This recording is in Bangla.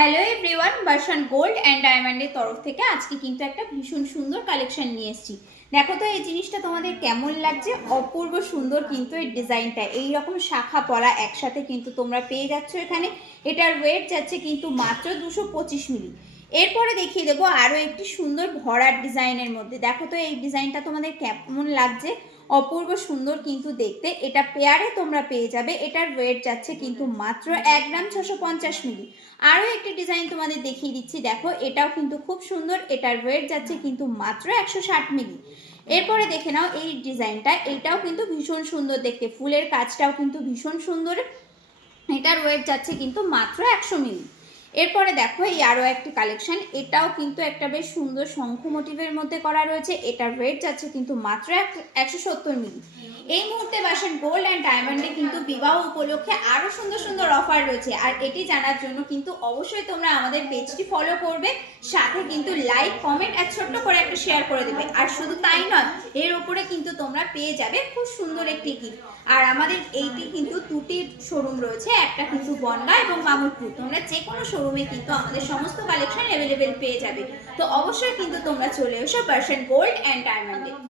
হ্যালো এভরিওয়ান, বর্ষণ গোল্ড অ্যান্ড ডায়মন্ডের তরফ থেকে আজকে কিন্তু একটা ভীষণ সুন্দর কালেকশন নিয়ে এসেছি। দেখো তো এই জিনিসটা তোমাদের কেমন লাগছে। অপূর্ব সুন্দর কিন্তু এই ডিজাইনটা, এইরকম শাখা পলা একসাথে কিন্তু তোমরা পেয়ে যাচ্ছ এখানে। এটার ওয়েট যাচ্ছে কিন্তু মাত্র 225 মিলি। এরপরে দেখিয়ে দেবো আরও একটি সুন্দর ভরাট ডিজাইনের মধ্যে। দেখো তো এই ডিজাইনটা তোমাদের কেমন লাগছে। অপূর্ব সুন্দর কিন্তু দেখতে। এটা পেয়ারে তোমরা পেয়ে যাবে। এটার ওয়েট যাচ্ছে কিন্তু মাত্র 1 গ্রাম 650 মিলি। আরও একটি ডিজাইন তোমাদের দেখিয়ে দিচ্ছি, দেখো এটাও কিন্তু খুব সুন্দর। এটার ওয়েট যাচ্ছে কিন্তু মাত্র 160 মিলি। এরপরে দেখে নাও এই ডিজাইনটা, এইটাও কিন্তু ভীষণ সুন্দর দেখতে, ফুলের কাজটাও কিন্তু ভীষণ সুন্দর। এটার ওয়েট যাচ্ছে কিন্তু মাত্র 100 মিলি। এরপরে দেখো এই আরও একটি কালেকশন, এটাও কিন্তু একটা বেশ সুন্দর শঙ্খ মোটিভের মধ্যে করা রয়েছে। এটার ওয়েট যাচ্ছে কিন্তু মাত্র 170 মিলি। এই মুহূর্তে বাসন গোল্ড অ্যান্ড ডায়মন্ডে কিন্তু বিবাহ উপলক্ষে আরো সুন্দর সুন্দর অফার রয়েছে। আর এটি জানার জন্য কিন্তু অবশ্যই তোমরা আমাদের পেজটি ফলো করবে, সাথে কিন্তু লাইক কমেন্ট আর ছোট্ট করে একটা শেয়ার করে দেবে। আর শুধু তাই নয়, এর উপরে কিন্তু তোমরা পেয়ে যাবে খুব সুন্দর একটি গিফট। আর আমাদের এইটি কিন্তু দুটি শোরুম রয়েছে, একটা কিন্তু বনগাঁ এবং মামুদপুর। তোমরা যে কোনো শোরুমে কিন্তু আমাদের সমস্ত কালেকশন অ্যাভেলেবেল পেয়ে যাবে। তো অবশ্যই কিন্তু তোমরা চলে এসো বর্ষণ গোল্ড অ্যান্ড ডায়মন্ডে।